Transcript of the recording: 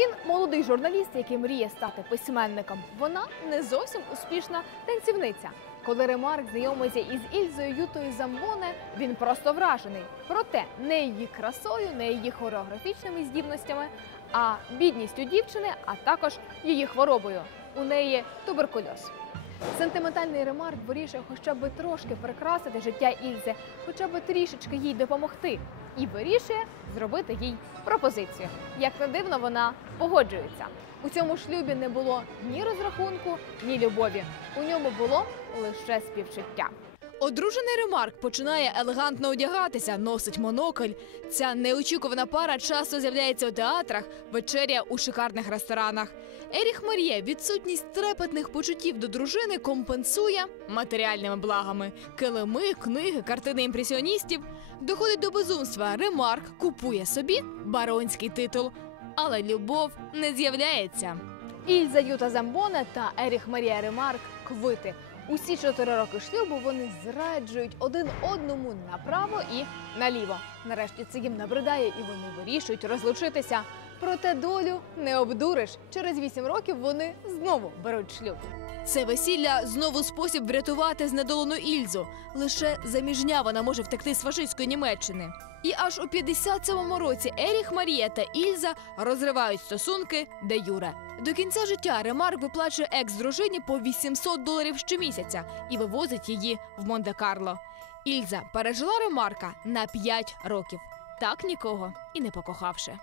Він молодий журналіст, який мріє стати письменником. Вона не зовсім успішна танцівниця. Коли Ремарк знайомиться із Ільзою Ютою Замбоне, він просто вражений. Проте не її красою, не її хореографічними здібностями, а бідністю дівчини, а також її хворобою. У неї туберкульоз. Сентиментальний ремарк вирішує хоча б трошки прикрасити життя Ільзи, хоча б трішечки їй допомогти, і вирішує зробити їй пропозицію. Як не дивно, вона погоджується. У цьому шлюбі не було ні розрахунку, ні любові. У ньому було лише співчуття. Одружений Ремарк починає елегантно одягатися, носить монокль. Ця неочікувана пара часто з'являється у театрах, вечеря у шикарних ресторанах. Еріх Марія відсутність трепетних почуттів до дружини компенсує матеріальними благами: килими, книги, картини імпресіоністів. Доходить до безумства. Ремарк купує собі баронський титул, але любов не з'являється. Ільза Юта Замбоне та Еріх Марія Ремарк квити. Усі чотири роки шлюбу вони зраджують один одному направо і наліво. Нарешті це їм набридає, і вони вирішують розлучитися. Проте долю не обдуриш. Через вісім років вони знову беруть шлюб. Це весілля знову спосіб врятувати знедолену Ільзу. Лише заміжня вона може втекти з фашистської Німеччини. І аж у 57-му році Еріх Марія та Ільза розривають стосунки де Юре. До кінця життя Ремарк виплачує екс-дружині по 800 доларів щомісяця і вивозить її в Монте-Карло. Ільза пережила Ремарка на 5 років, так нікого і не покохавши.